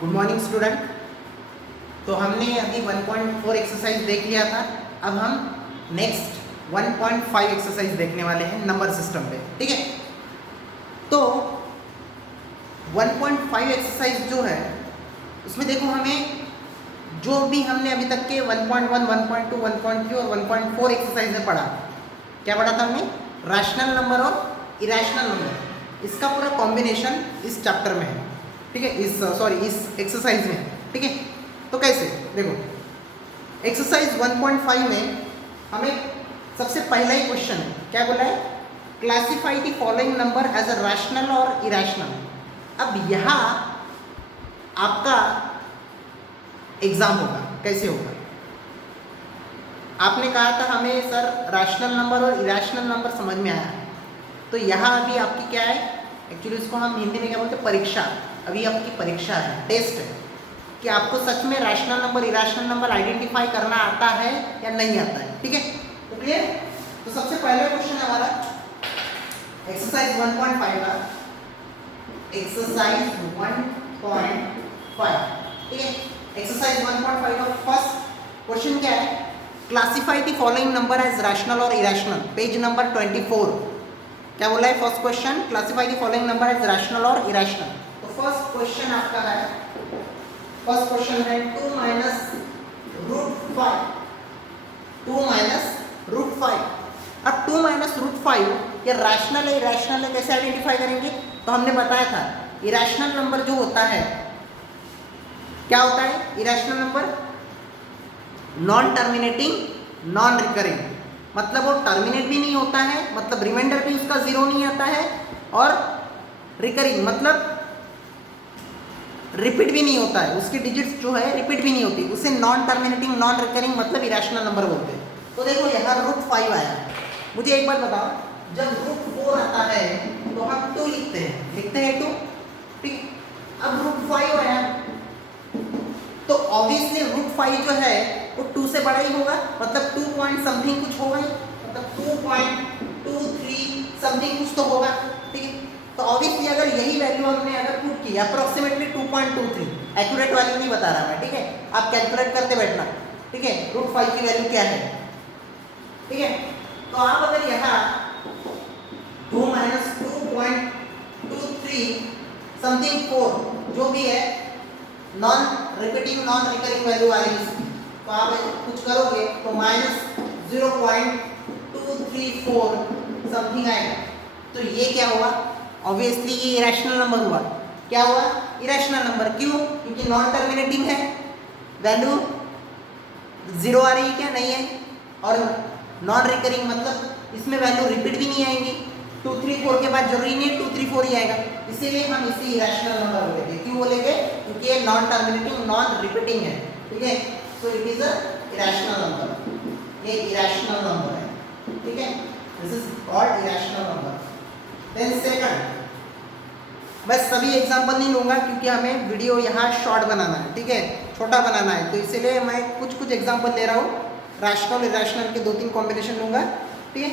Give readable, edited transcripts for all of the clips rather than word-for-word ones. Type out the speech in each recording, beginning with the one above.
Good morning student. तो हमने अभी 1.4 एक्सरसाइज देख लिया था। अब हम नेक्स्ट 1.5 एक्सरसाइज देखने वाले हैं नंबर सिस्टम पे, ठीक है। तो 1.5 एक्सरसाइज जो है उसमें देखो हमें जो भी हमने अभी तक के 1.1, 1.2, 1.3 और 1.4 एक्सरसाइज में पढ़ा, क्या पढ़ा था हमने? रैशनल नंबर और इरैशनल नंबर, इसका पूरा कॉम्बिनेशन इस चैप्टर में है, ठीक है, इस एक्सरसाइज में, ठीक है। तो कैसे देखो, एक्सरसाइज 1.5 में हमें सबसे पहला ही क्वेश्चन है, क्या बोला है? Classify the following number as a rational और इरैशनल। अब यहाँ आपका एग्जाम होगा, कैसे होगा? आपने कहा था हमें सर रैशनल नंबर और इरैशनल नंबर समझ में आया, तो यहाँ अभी आपकी क्या है? एक्चुअली उसको हम हिंदी में क्या बोलते हैं? परीक्षा। अभी आपकी परीक्षा है, टेस्ट है कि आपको सच में rational number irrational number identify करना आता है या नहीं आता है, ठीक है। तो क्लियर? तो सबसे पहला क्वेश्चन है हमारा एक्सरसाइज 1.5 का, एक्सरसाइज 1.5, ठीक है। एक्सरसाइज 1.5 का फर्स्ट क्वेश्चन क्या है? Classify the following number as rational और इरैशनल, पेज नंबर 24। क्या बोला है first question? Classify the following number as rational और इरैशनल। तो फर्स्ट क्वेश्चन आपका है, फर्स्ट क्वेश्चन है 2 माइनस रूट 5, 2 माइनस रूट 5। अब 2 माइनस रूट 5 ये रैशनल है इरैशनल है, कैसे आइडेंटिफाई करेंगे? तो हमने बताया था इरैशनल नंबर जो होता है, क्या होता है irrational number? Non terminating, non recurring, मतलब वो टर्मिनेट भी नहीं होता है, मतलब रिमाइंडर भी उसका जीरो नहीं आता है, और रिकरिंग मतलब रिपीट भी नहीं होता है, उसकी डिजिट्स जो है रिपीट भी नहीं होती, उसे नॉन टर्मिनेटिंग नॉन रिकरिंग मतलब इरैशनल नंबर बोलते हैं। तो देखो यहाँ रूट 5 आया, मुझे एक बात बताओ, जब रूट 4 आता है तो हम 2 लिखते हैं, लिखते हैं 2, ठीक। अब रूट 5 आया तो ऑब्वियसली रूट 5 जो है वो 2 से बड़ा ही होगा, मतलब 2 पॉइंट समथिंग कुछ होगा ही, मतलब 2.23 समथिंग कुछ तो होगा, ठीक है। तो ऑब्वियसली अगर यही वैल्यू हमने अगर पुट की अप्रोक्सीमेटली 2.23, एक्यूरेट वैल्यू नहीं बता रहा मैं, ठीक है, आप कैलकुलेट करते बैठना, ठीक है, रूट 5 की वैल्यू क्या है, ठीक है। तो आप अगर यहाँ 2 माइनस 2.23 समथिंग 4 जो भी है non repeating non recurring value आ रही है, तो आप कुछ करोगे तो माइनस 0.234 समथिंग आएगा। तो ये क्या हुआ? ऑब्वियसली ये इरैशनल नंबर हुआ। क्या हुआ? Irrational number. क्यों? क्योंकि नॉन टर्मिनेटिंग है, वैल्यू जीरो आ रही है, क्या नहीं है, और नॉन रिकरिंग मतलब इसमें वैल्यू रिपीट भी नहीं आएंगी, 234 के बाद जरूरी नहीं 234 ही आएगा, इसीलिए हम इसे इरैशनल नंबर बोलेंगे। क्यों बोलेंगे? क्योंकि ये नॉन टर्मिनेटिंग नॉन रिपीटिंग है, ठीक है। So it is a irrational number, ये इरैशनल नंबर है, ठीक है, this is called irrational number. Then second, मैं सभी एग्जांपल नहीं लूंगा क्योंकि हमें वीडियो यहाँ शॉर्ट बनाना है, ठीक है, छोटा बनाना है, तो इसीलिए मैं कुछ कुछ एग्जांपल दे रहा हूँ, रैशनल इरैशनल के 2-3 कॉम्बिनेशन लूंगा, ठीक है।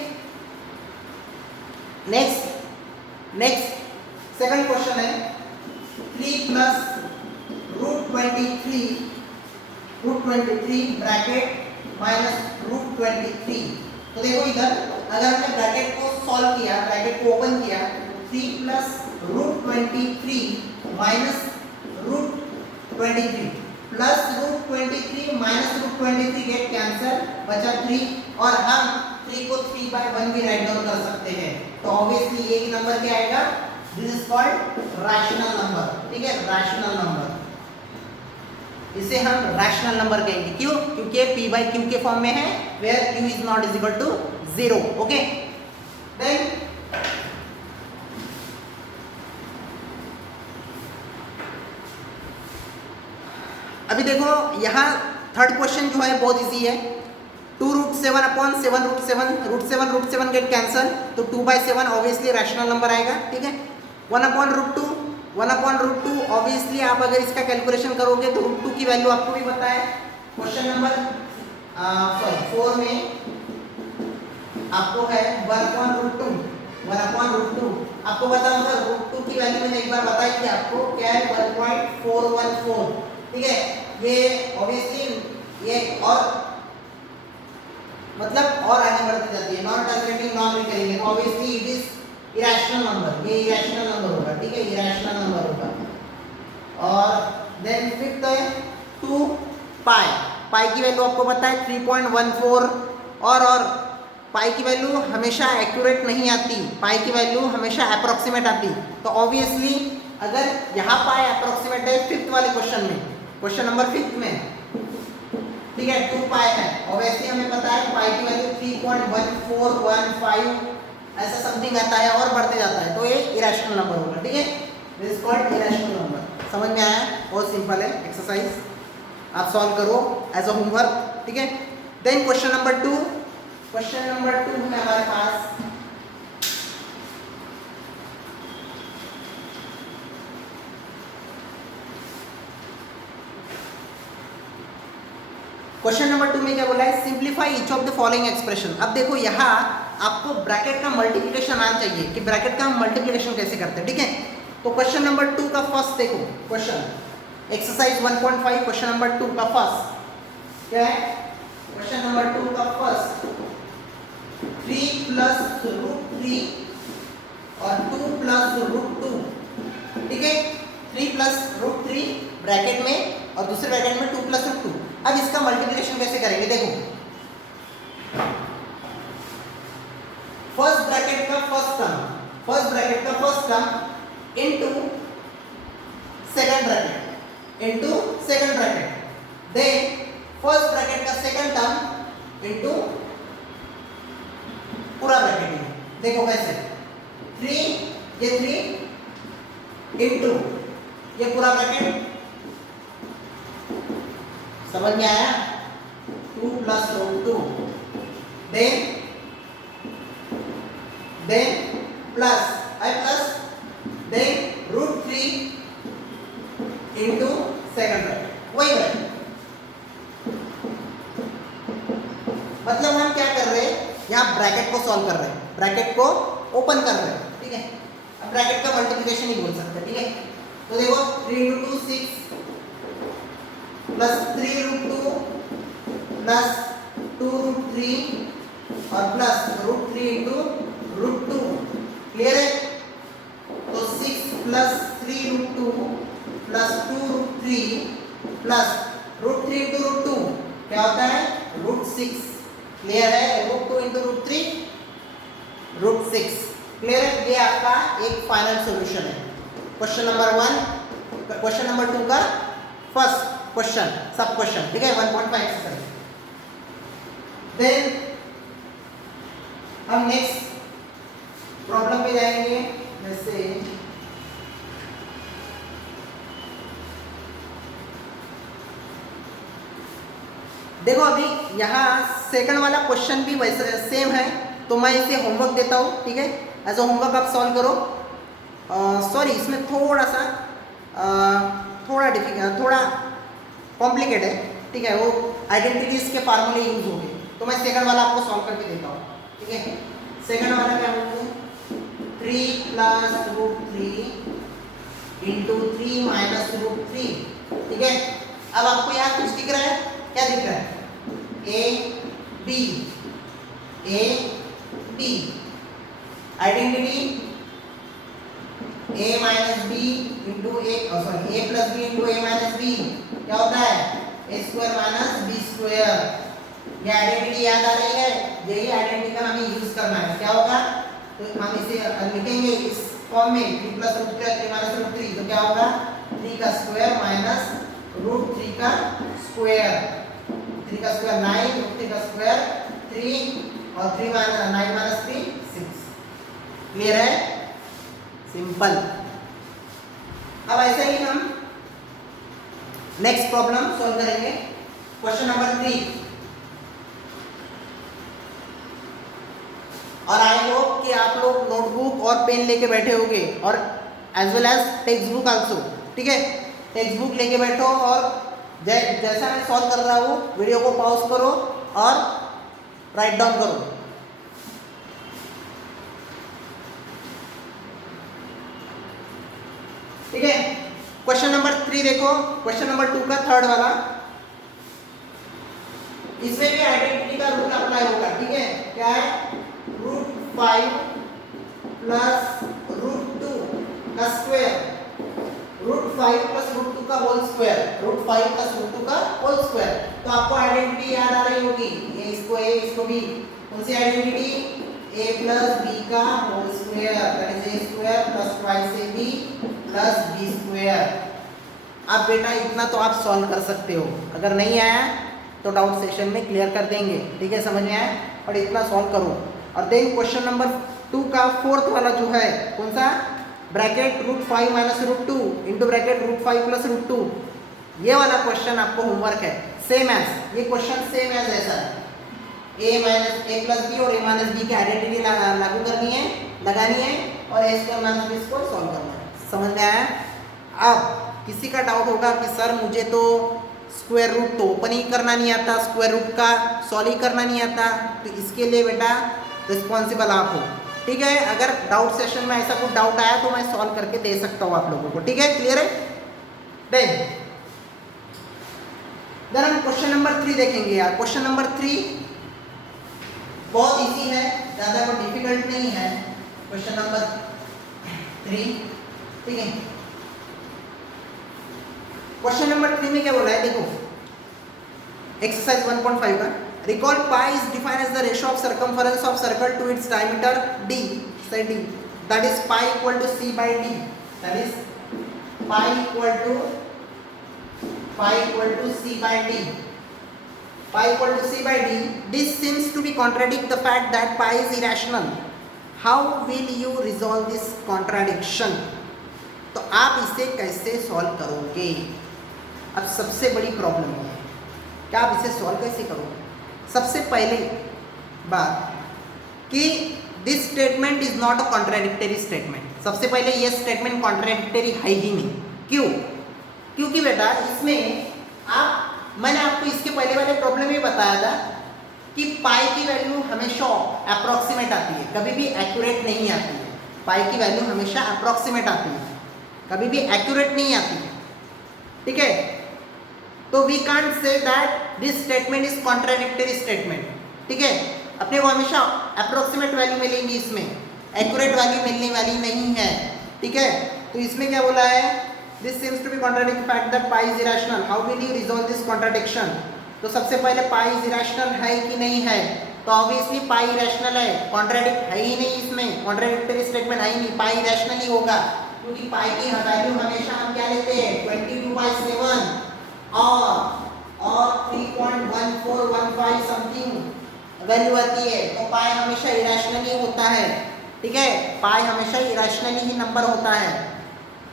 नेक्स्ट सेकंड क्वेश्चन है 3 plus root 23 bracket minus root 23। तो देखो इधर अगर हमने ब्रैकेट को सॉल्व किया, ब्रैकेट को ओपन किया, 3 plus root 23 minus root 23 plus root 23 minus root 23 get cancel, बचा 3, और हम 3 को 3/1 भी राइट डाउन कर सकते हैं। तो ऑब्वियसली ये नंबर क्या आएगा? This is called rational number, ठीक है, रैशनल नंबर, इसे हम रैशनल नंबर कहेंगे। क्यों? क्योंकि p/q के फॉर्म में है, where q is not is equal to 0, okay. Then अभी देखो यहाँ थर्ड क्वेश्चन जो है बहुत इजी है, 2√7 रूट 7 गेट कैंसल, तो 2/7 ऑब्वियसली रैशनल नंबर आएगा, ठीक है। 1/√2 ऑब्वियसली आप अगर इसका कैलकुलेशन करोगे तो √2 की वैल्यू आपको भी पता है, क्वेश्चन नंबर 4 में आपको है 1/√2 1/√2। आपको बताऊंगा √2 की वैल्यू मैंने एक बार बताई थी आपको, क्या है 1.414। ठीक है, ये ऑब्वियसली ये और मतलब और आगे बढ़ती जाती है, नॉन टर्मिनेटिंग नॉन रिकरिंग, तो obviously it is irrational number, ये इरेशनल नंबर होगा। ठीक है, इरेशनल नंबर होगा। और देन फिफ्थ है 2 पाई। पाई की वैल्यू आपको पता है 3.14, और पाई की वैल्यू हमेशा एक्यूरेट नहीं आती, पाई की वैल्यू हमेशा अप्रोक्सीमेट आती। तो ऑब्वियसली अगर यहाँ पाई अप्रोक्सीमेट है फिफ्थ वाले क्वेश्चन में, क्वेश्चन नंबर 5 में, ठीक है 2 पाई है, ऑब्वियसली हमें पता है पाई की वैल्यू 3.1415 ऐसा समथिंग आता है और बढ़ते जाता है, तो ये इरेशनल नंबर होगा। ठीक है, this is called irrational number. समझ में आया? बहुत सिंपल है एक्सरसाइज, आप सॉल्व करो एज अ होमवर्क। ठीक है, then question number 2, question number 2 है हमारे पास, क्वेश्चन नंबर 2 में क्या बोला है, simplify each of the following expression. अब देखो यहाँ आपको ब्रैकेट का मल्टीप्लिकेशन आना चाहिए कि ब्रैकेट का हम मल्टीप्लिकेशन कैसे करते हैं। ठीक है, तो क्वेश्चन नंबर 2 का फर्स्ट देखो, क्वेश्चन एक्सरसाइज 1.5 क्वेश्चन नंबर 2 का फर्स्ट क्या है, क्वेश्चन नंबर 2 का फर्स्ट 3 + √3 और 2 + √2। ठीक है, 3 + √3 ब्रैकेट में और दूसरे ब्रैकेट में 2 + √2। अब इसका मल्टीप्लिकेशन कैसे करेंगे, देखो फर्स्ट ब्रैकेट का first term into second bracket, then first bracket का सेकंड टर्म इनटू पूरा ब्रैकेट में। देखो कैसे, 3 ये 3 इनटू ये पूरा ब्रैकेट, समझ में आया, 2 + √2, then plus then √3 into second bracket, वही ब्रैकेट। मतलब हम क्या कर रहे हैं, यहाँ ब्रैकेट को सॉल्व कर रहे हैं, ब्रैकेट को ओपन कर रहे हैं। ठीक है, अब ब्रैकेट का मल्टीप्लिकेशन ही बोल सकते हैं। ठीक है, तो देखो 3 × 2 6 प्लस 3√2 प्लस 2√3 और प्लस √3 इनटू √2। क्लियर है? तो 6 + 3√2 प्लस 2√3 प्लस √3 इनटू √2 क्या होता है, √6। क्लियर है? √2 इनटू √3 √6। क्लियर है? ये आपका एक फाइनल सॉल्यूशन है क्वेश्चन नंबर 1, क्वेश्चन नंबर 2 का फर्स्ट क्वेश्चन, सब क्वेश्चन। ठीक है, 1.5 एक्सरसाइज। देन हम नेक्स्ट प्रॉब्लम पे जाएंगे, जैसे देखो अभी यहाँ सेकंड वाला क्वेश्चन भी वैसे सेम है, तो मैं इसे होमवर्क देता हूँ। ठीक है, एज अ होमवर्क आप सॉल्व करो। सॉरी, इसमें थोड़ा सा थोड़ा कॉम्प्लिकेट है। ठीक है, वो आइडेंटिटीज के फार्मूले यूज हो गए, तो मैं सेकंड वाला आपको सॉल्व करके देता हूँ। ठीक है, सेकंड वाला क्या होगा, 3 + √3 इनटू 3 - √3। ठीक है, अब आपको यहाँ कुछ दिख रहा है, क्या दिख रहा है, A B identity A - B into A + B into A - B क्या होता है, A² - B²। ये आइडेंटिटी याद आ रही है, यही आइडेंटिटी का हमें यूज करना है। क्या होगा, तो हम इसे लिखेंगे इस फॉर्म में 3 + √3 3 - √3, तो क्या होगा 3 का स्क्वायर माइनस √3 का स्क्वायर, 3 का स्क्वायर 9, √3 का स्क्वायर 3 और 3 - 9 - 3 6। क्लियर है? सिंपल। अब ऐसे ही हम नेक्स्ट प्रॉब्लम सॉल्व करेंगे, क्वेश्चन नंबर 3। और आई होप कि आप लोग नोटबुक और पेन लेके बैठे होंगे, और as well as textbook also. ठीक है, टेक्स्ट बुक लेके बैठो और जैसा मैं सॉल्व कर रहा हूँ वीडियो को पॉज करो और राइट डाउन करो। ठीक है। क्वेश्चन नंबर 3 देखो, क्वेश्चन नंबर 2 का थर्ड वाला, इसमें भी आइडेंटिटी का रूल अप्लाई होगा। ठीक है, क्या है, √5 प्लस √2 का स्क्वायर, √5 प्लस √2 का होल स्क्वायर, √5 प्लस √2 का होल स्क्वायर। तो आपको आइडेंटिटी याद आ रही होगी, ये इसको ए इसको बी, कौन सी आइडेंटिटी, a प्लस बी का whole square, that is a square plus twice ab plus b square. अब बेटा इतना तो आप सॉल्व कर सकते हो, अगर नहीं आया तो डाउट सेशन में क्लियर कर देंगे। ठीक है, समझ में आया, और इतना सॉल्व करो। और देन क्वेश्चन नंबर 2 का फोर्थ वाला जो है, कौन सा, bracket √5 minus √2 into bracket √5 plus √2, ये वाला क्वेश्चन आपको होमवर्क है। सेम एज, ये क्वेश्चन सेम एज ऐसा है, a प्लस बी और a माइनस बी की आइडेंटिटी लागू करनी है, लगानी है, और a square minus b square solve करना है। समझ में आया। अब किसी का डाउट होगा कि सर मुझे तो स्क्वायर रूट तो ओपन ही करना नहीं आता, स्क्वायर रूट का सॉल्व ही करना नहीं आता, तो इसके लिए बेटा रिस्पॉन्सिबल आप हो। ठीक है, अगर डाउट सेशन में ऐसा कुछ डाउट आया तो मैं सॉल्व करके दे सकता हूँ आप लोगों को। ठीक है, क्लियर है। देन हम क्वेश्चन नंबर 3 देखेंगे यार। क्वेश्चन नंबर 3 बहुत इजी है, ज़्यादा वो डिफिकल्ट नहीं है। क्वेश्चन नंबर 3, ठीक है। क्वेश्चन नंबर 3 में क्या बोला है, देखो एक्सरसाइज 1.5 का, recall pi is defined as the ratio of circumference of circle to its diameter d, say d, that is pi equal to c by d, that is pi equal to c by d, pi equal to c by d. This seems to be contradict the fact that pi is irrational. How will you resolve this contradiction? तो आप इसे कैसे solve करोगे। अब सबसे बड़ी problem है कि आप इसे सॉल्व कैसे करोगे। सबसे पहले बात कि this statement is not a contradictory statement. सबसे पहले ये स्टेटमेंट कॉन्ट्राडिक्टरी है ही नहीं। क्यों? क्योंकि बेटा इसमें मैंने आपको इसके पहले वाले प्रॉब्लम में बताया था कि पाई की वैल्यू हमेशा अप्रॉक्सीमेट आती है, कभी भी एक्यूरेट नहीं आती है। पाई की वैल्यू हमेशा अप्रॉक्सीमेट आती है, कभी भी एक्यूरेट नहीं आती है। ठीक है, तो we can't say that this statement is contradictory statement. ठीक है, अपने को हमेशा अप्रोक्सीमेट वैल्यू मिलेंगी, इसमें एक्यूरेट वैल्यू मिलने वाली नहीं है। ठीक है, तो इसमें क्या बोला है, this seems to be contradict fact that pi is irrational, how will you resolve this contradiction. तो सबसे पहले पाई इज इरेशनल है कि नहीं है, तो ऑब्वियसली पाई इरेशनल है, कॉन्ट्राडिक्ट है ही नहीं, इसमें कॉन्ट्राडिक्टरी स्टेटमेंट है ही नहीं, पाई इरेशनल ही होगा। क्योंकि पाई की वैल्यू हमेशा हम क्या लेते हैं, 22/7 और 3.1415 समथिंग वैल्यू आती है, तो पाई हमेशा इरेशनल ही होता है। ठीक है, पाई हमेशा इरेशनल ही नंबर होता है,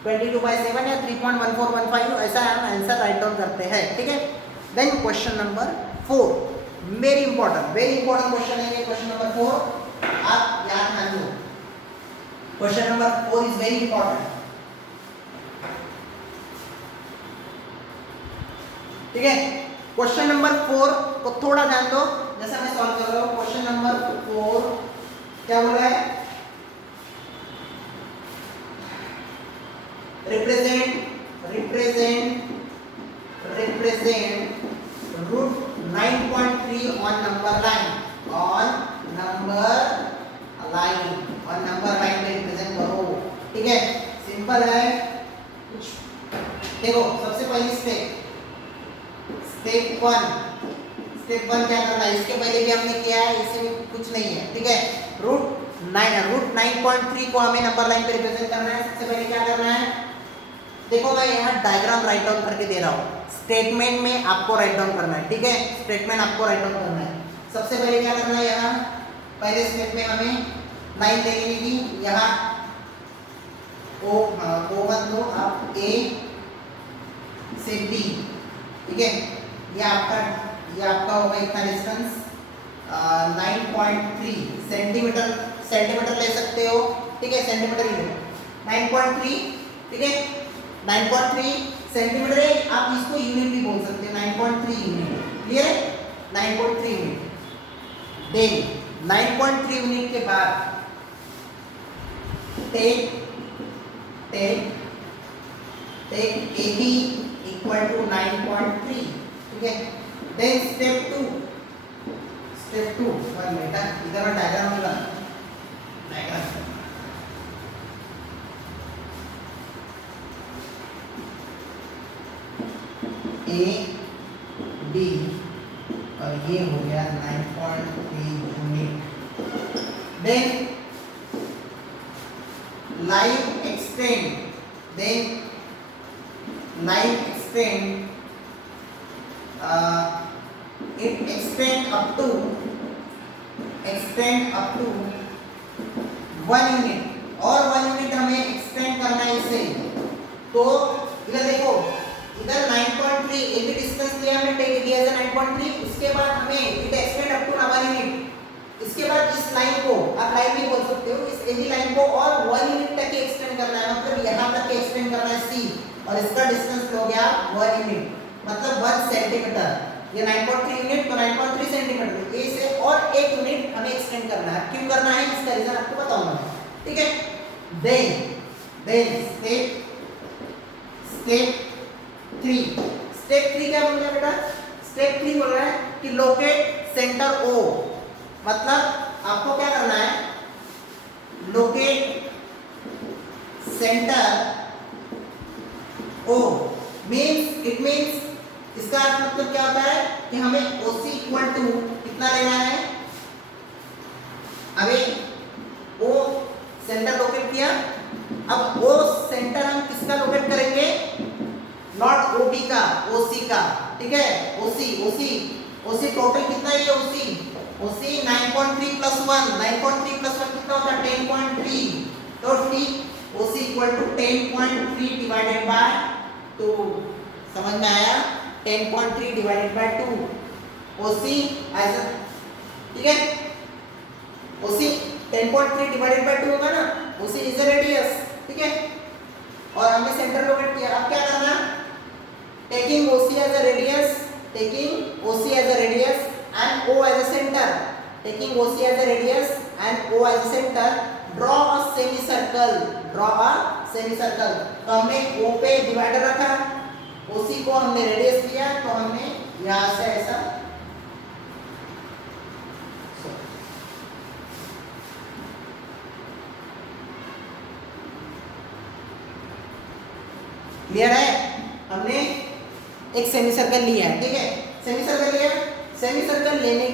22/7 या 3.1415 ऐसा हम आंसर राइट डाउन करते हैं। ठीक है, then question number 4 very important question है ये। क्वेश्चन नंबर 4 आप याद रख लो, question number 4 is very important. ठीक है, क्वेश्चन नंबर 4 को थोड़ा ध्यान दो, जैसे मैं सॉल्व कर रहा हूं। क्वेश्चन नंबर 4 क्या बोला है, रिप्रेजेंट √9.3 on number line पे रिप्रेजेंट करो। ठीक है, सिंपल है। देखो सबसे पहली स्टेप 1 क्या करना है, इसके पहले भी हमने किया है, इसमें कुछ नहीं है। ठीक है, √9.3 को हमें नंबर लाइन पे रिप्रेजेंट करना है। सबसे पहले क्या करना है, देखो मैं यहाँ डायग्राम राइट डाउन करके दे रहा हूँ, स्टेटमेंट में आपको राइट डाउन करना है। ठीक है, स्टेटमेंट आपको राइट डाउन करना है। सबसे पहले क्या करना है, यहाँ पहले स्टेप में हमें लाइन ले लेनी थी, यहाँ ओ मत लो आप, ए से बी। ठीक है, ये आपका होगा इतना डिस्टेंस 9.3 सेंटीमीटर ले सकते हो। ठीक है, सेंटीमीटर ही लो, 9.3। ठीक है, 9.3 सेंटीमीटर है, आप इसको यूनिट भी बोल सकते हो, 9.3 यूनिट। क्लियर है, 9.3 यूनिट। देन 9.3 यूनिट के बाद take take AB equal to 9.3, ठीक है। देन स्टेप 2, पर बेटा इधर मैं डायग्राम नहीं बना, डायग्राम A B और ये हो गया 9.3 unit. Then live extend, it extend up to 1 unit, और 1 यूनिट हमें एक्सटेंड करना है इसे। तो इधर देखो, इधर 9.3 ए बी डिस्टेंस लिया हमने, टेक लिया है 9.3, इसके बाद हमें it extend up to 1 unit. इसके बाद इस लाइन को आप लाइन भी बोल सकते हो, इस एबी लाइन को और 1 यूनिट तक एक्सटेंड करना है, मतलब यहां तक एक्सटेंड करना है सी, और इसका डिस्टेंस हो गया 1 यूनिट, मतलब 1 सेंटीमीटर। ये 9.3 यूनिट तो 9.3 सेंटीमीटर, ए से और 1 यूनिट हमें एक्सटेंड करना है। क्यों करना है इसका रीजन आपको बताऊंगा, ठीक है। देन स्टेप 3 क्या बोल रहा है बेटा? स्टेप 3 बोल रहा है कि लोकेट सेंटर ओ, मतलब आपको क्या करना है, locate centre O, it means इसका अर्थ मतलब क्या होता है कि हमें OC इक्वल टू कितना लेना है। अभी O सेंटर लोकेट किया, अब O सेंटर हम किसका लोकेट करेंगे, नॉट OB का, OC का, ठीक है। OC टोटल कितना है, OC 9.3 प्लस 1, 9.3 प्लस 1 कितना होता है 10.3, तो ठीक OC equal to 10.3 divided by 2, समझ में आया, 10.3 डिवाइडेड बाय 2, OC ऐसा, ठीक है। OC 10.3 डिवाइडेड बाय 2 होगा ना, OC इज अ रेडियस, ठीक है। और हमने सेंटर लोकेट किया, अब क्या करना, taking OC as a radius, and O as a center, taking OC as a radius and O as a center, draw a semicircle, तो हमने O पे डिवाइडर रखा, OC को हमने रेडियस लिया, तो हमने यहाँ से ऐसा क्लियर है, हमने एक सेमीसर्कल लिया है, ठीक है। सेमीसर्कल लेने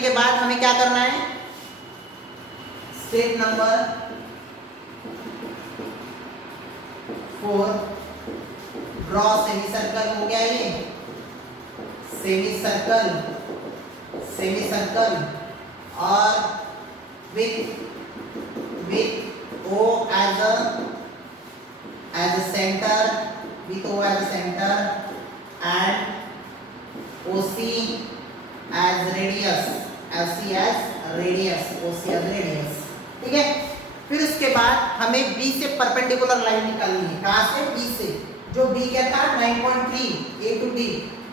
के बाद हमें क्या करना है, स्टेप नंबर 4, ड्रॉ सेमीसर्कल, हो गया ये सेमीसर्कल और with O as a center, and OC as radius, ठीक है। फिर उसके बाद हमें B से परपेंडिकुलर लाइन निकालनी है, कहाँ से, B से, जो B क्या था 9.3 A to B,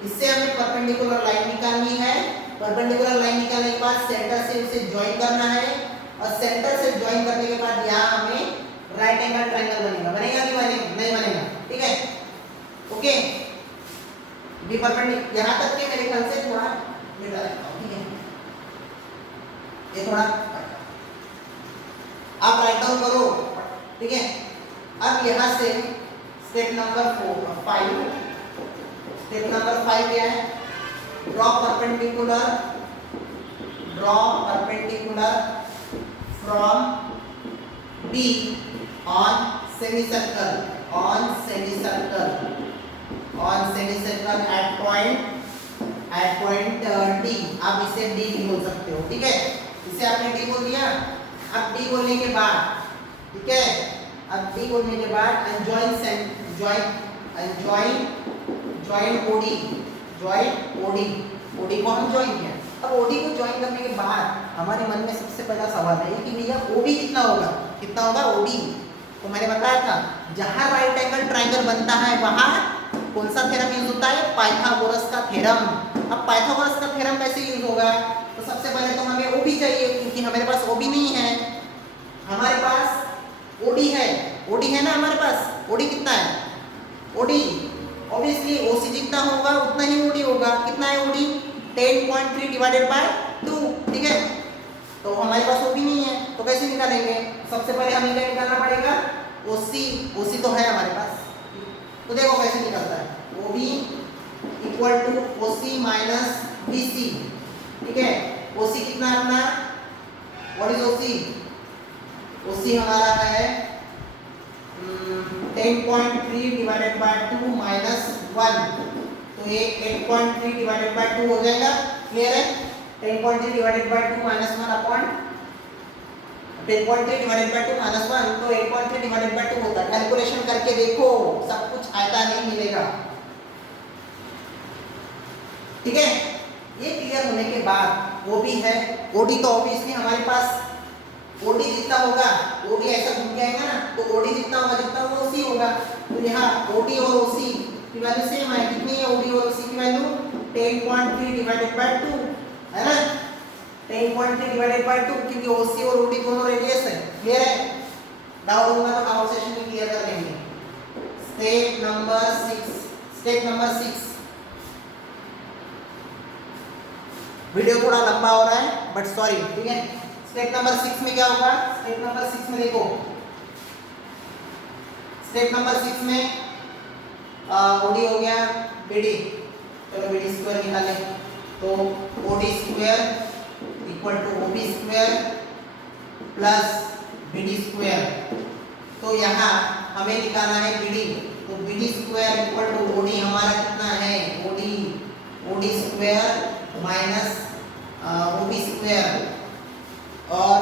इससे हमें परपेंडिकुलर लाइन निकालनी है। परपेंडिकुलर लाइन निकालने के बाद सेंटर से उसे ज्वाइन करना है, और सेंटर से ज्वाइन करने के बाद यहाँ हमें राइट एंगल ट्रायंगल बनेगा कि नहीं बनेगा, ठीक है, ओके। B परपेंडिकुलर यहाँ तक के मेरे ख्याल से थोड़ा मिला रखा हूँ, ठीक है, ये थोड़ा आप राइट डाउन करो, ठीक है। अब यहाँ से स्टेप नंबर 5 क्या है, draw perpendicular from B on semicircle at point D, आप इसे D भी बोल सकते हो, ठीक है। इसे आपने D बोल दिया, अब D बोलने के बाद, ठीक है, अब D बोलने के बाद OD को हम ज्वाइन किया। अब OD को ज्वाइन करने के बाद हमारे मन में सबसे पहला सवाल है कि भैया OB कितना होगा OD, तो मैंने बताया था जहां राइट एंगल ट्राइंगल बनता है वहां कौन सा थ्योरम यूज होता है, पाइथागोरस का थ्योरम। अब पाइथागोरस का थ्योरम कैसे यूज होगा, तो सबसे पहले तो हमें ओबी चाहिए, क्योंकि हमारे पास ओबी नहीं है, हमारे पास ओडी है। ओडी है ना हमारे पास, ओडी कितना है, ओडी ऑब्वियसली ओसी जितना होगा उतना ही ओडी होगा। कितना है ओडी, 10.3 डिवाइडेड बाय 2, ठीक है। तो हमारे पास ओबी नहीं है तो कैसे निकालेंगे, सबसे पहले हमें क्या निकालना पड़ेगा, ओसी। ओसी तो है हमारे पास, तो देखो कैसे निकलता है, OB equal to OC minus BC, ठीक है। ओसी कितना है अपना, व्हाट इज ओसी, ओसी हमारा है 10.3 डिवाइडेड बाय 2 माइनस 1, तो ये 8.3 डिवाइडेड बाय 2 हो जाएगा। क्लियर है, 10.3 divided by 2 minus 1 upon 10.3 divided by 2 minus 1, तो 8.3 डिवाइडेड बाय 2 होता है। कैलकुलेशन करके देखो, सब कुछ आयता नहीं मिलेगा, ठीक है। ये क्लियर होने के बाद ओबी है, ओडी तो ऑब्वियसली हमारे पास ओडी जितना होगा, ओडी ऐसा घूम जाएगा ना, तो ओडी जितना होगा जितना वो ओसी होगा। तो यहाँ ओडी और ओसी की वैल्यू सेम है, कितनी है ओडी और ओसी की वैल्यू 10.3 डिवाइडेड बाय 2 है ना, 10.3 डिवाइडेड बाय 2, क्योंकि ओसी और ओडी दोनों रेडियस है। क्लियर है, डाउट होगा तो आउट सेशन में क्लियर कर लेंगे। Step number 6, step number 6, video थोड़ा लंबा हो रहा है बट सॉरी, ठीक है। स्टेप नंबर 6 में क्या होगा, स्टेप नंबर 6 में देखो, स्टेप नंबर 6 में ओडी हो गया बीडी, चलो बीडी स्क्वायर निकालें, तो OD square equal to OB square plus BD square. तो यहाँ हमें निकालना है बीडी, तो BD square equal to OD हमारा कितना है, OD OD square minus OB square, और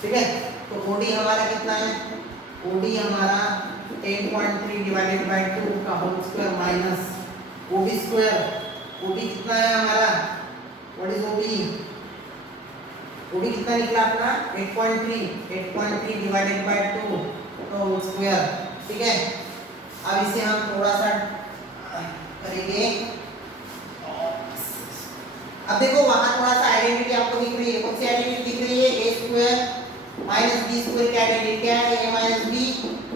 ठीक है। तो ओडी हमारा कितना है, ओडी हमारा 10.3 डिवाइडेड बाय 2 का whole square minus OB square. ओबी कितना है हमारा, व्हाट इज ओबी, ओबी कितना निकला अपना 8.3 डिवाइडेड बाय 2 का होल स्क्वायर, ठीक है। अब इसे हम थोड़ा सा करेंगे, अब देखो वहां थोड़ा सा आइडेंटिटी आपको दिख रही है, कौन सी आइडेंटिटी दिख रही है, ए स्क्वायर माइनस बी स्क्वायर की आइडेंटिटी क्या है, ए माइनस बी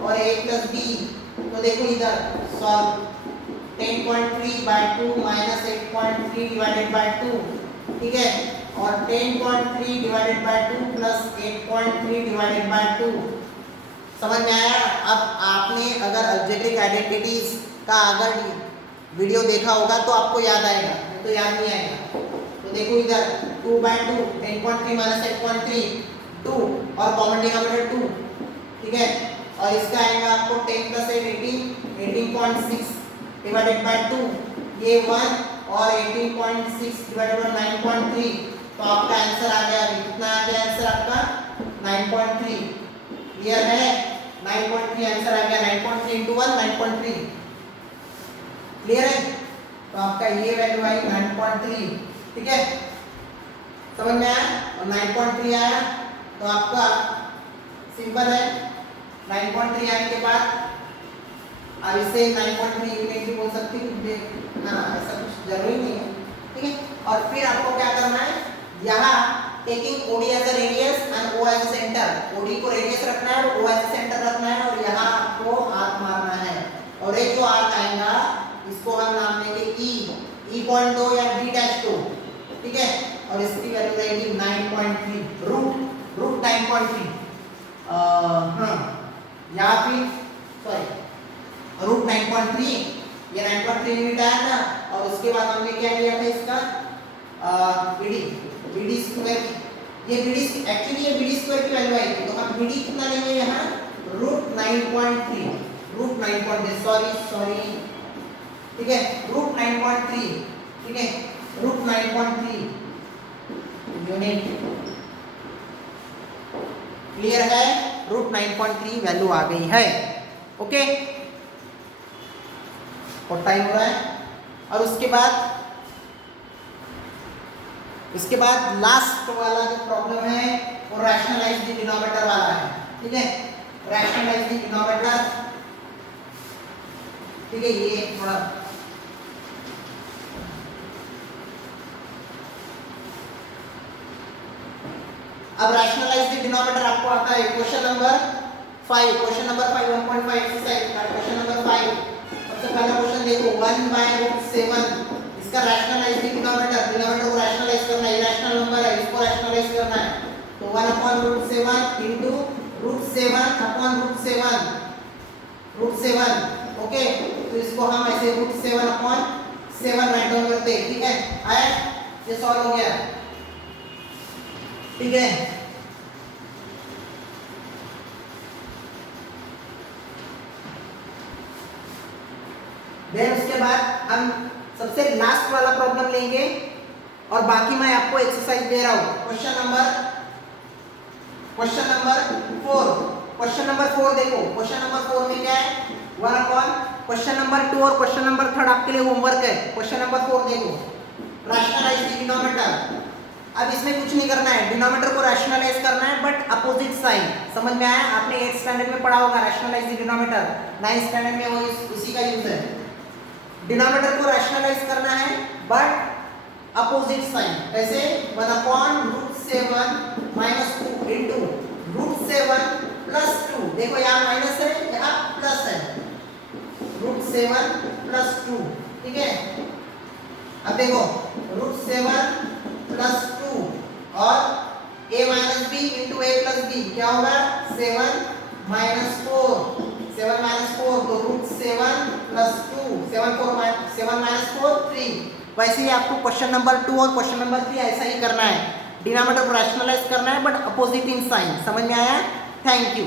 और ए प्लस बी। तो देखो इधर solve 10.3 by 2 minus 8.3 divided by 2, ठीक है, और 10.3 divided by 2 plus 8.3 divided by 2। समझ में आया। अब आपने अगर अलजेब्रिक आइडेंटिटीज का अगर वीडियो देखा होगा तो आपको याद आएगा, नहीं तो याद नहीं आएगा। तो देखो इधर 2 बाय 2 10.3 माइनस 8.3 2 और कॉमन डिनोमिनेटर 2, ठीक है, और इसका आएगा आपको 10 प्लस 8 18.6 डिवाइडेड बाय 2, ये 1 और 18.6 डिवाइडेड बाय 9.3, तो आपका आंसर आ गया, कितना आ गया आंसर आपका 9.3। क्लियर है, 9.3 आंसर आ गया, 9.3 into 1 9.3। क्लियर है, तो आपका ये वैल्यू आई 9.3, ठीक है, समझ में आया। और 9.3 आया तो आपका सिंपल है, 9.3 आने के बाद अब इसे 9.3 यूनिट भी बोल सकते हैं, हाँ ऐसा कुछ जरूरी नहीं है, ठीक है। और फिर आपको क्या करना है, यहाँ taking OD as a radius and O as a centre, OD को रेडियस रखना है और ओ एज अ सेंटर रखना है, और यहाँ आपको आर्क मारना है, और एक जो आर्क आएगा इसको हम नाम देंगे ई पॉइंट दो या डी डैश दो, ठीक है, और इसकी वैल्यू रहेगी 9.3 रूट 9.3, हाँ या फिर सॉरी रूट 9.3, ये 9.3 यूनिट आया ना, और उसके बाद हमने क्या लिया था इसका बीडी स्क्वायर, ये बीडी एक्चुअली ये बीडी स्क्वायर की वैल्यू आएगी, तो हम बीडी कितना लेंगे यहाँ रूट 9.3 सॉरी, ठीक है, रूट 9.3, ठीक है, रूट 9.3 यूनिट। क्लियर है, रूट 9.3 वैल्यू आ गई है, ओके। और टाइम हो रहा है और उसके बाद लास्ट वाला जो प्रॉब्लम है वो रैशनलाइज द डिनोमिनेटर वाला है, ठीक है। रैशनलाइज द डिनोमिनेटर, ठीक है। ये थोड़ा अब रैशनलाइज द डिनोमिनेटर आपको आता है क्वेश्चन नंबर 5 1.5 एक्सरसाइज का क्वेश्चन नंबर 5। सबसे पहला क्वेश्चन देखो 1/√7 इसका रैशनलाइज द डिनोमिनेटर को रैशनलाइज करना है, इरेशनल नंबर है, इसको रैशनलाइज करना है। तो 1/√7 इनटू √7 ओके। तो इसको हम ऐसे √7/7 राइट डाउन करते हैं, ठीक है। आया, ये सॉल्व हो गया, ठीक है। देन उसके बाद हम सबसे लास्ट वाला प्रॉब्लम लेंगे और बाकी मैं आपको एक्सरसाइज दे रहा हूं। क्वेश्चन नंबर 4 देखो। क्वेश्चन नंबर 4 में क्या है, 1 क्वेश्चन नंबर 2 और क्वेश्चन नंबर 3 आपके लिए होमवर्क है। क्वेश्चन नंबर 4 देखो, रैशनलाइज द डिनोमिनेटर। अब इसमें कुछ नहीं करना है, डिनोमिनेटर को रैशनलाइज करना है बट अपोजिट साइन। समझ में आया? आपने 8th स्टैंडर्ड में पढ़ा होगा rationalise the denominator, 9th standard में वो उसी का यूज है। डिनोमिनेटर को रैशनलाइज करना है बट अपोजिट साइन। कैसे? 1/√7 -2 इनटू √7 + 2। देखो यहाँ माइनस है, यहाँ प्लस है, √7 + 2, ठीक है। अब देखो √7 + 2 और a - b into a + b क्या होगा, 7 - 4 तो √7 + 2 7 - 4 3। वैसे ही आपको क्वेश्चन नंबर 2 और क्वेश्चन नंबर 3 ऐसा ही करना है, डिनोमिनेटर को रैशनलाइज करना है बट अपोजिट इन साइन। समझ में आया? Thank you.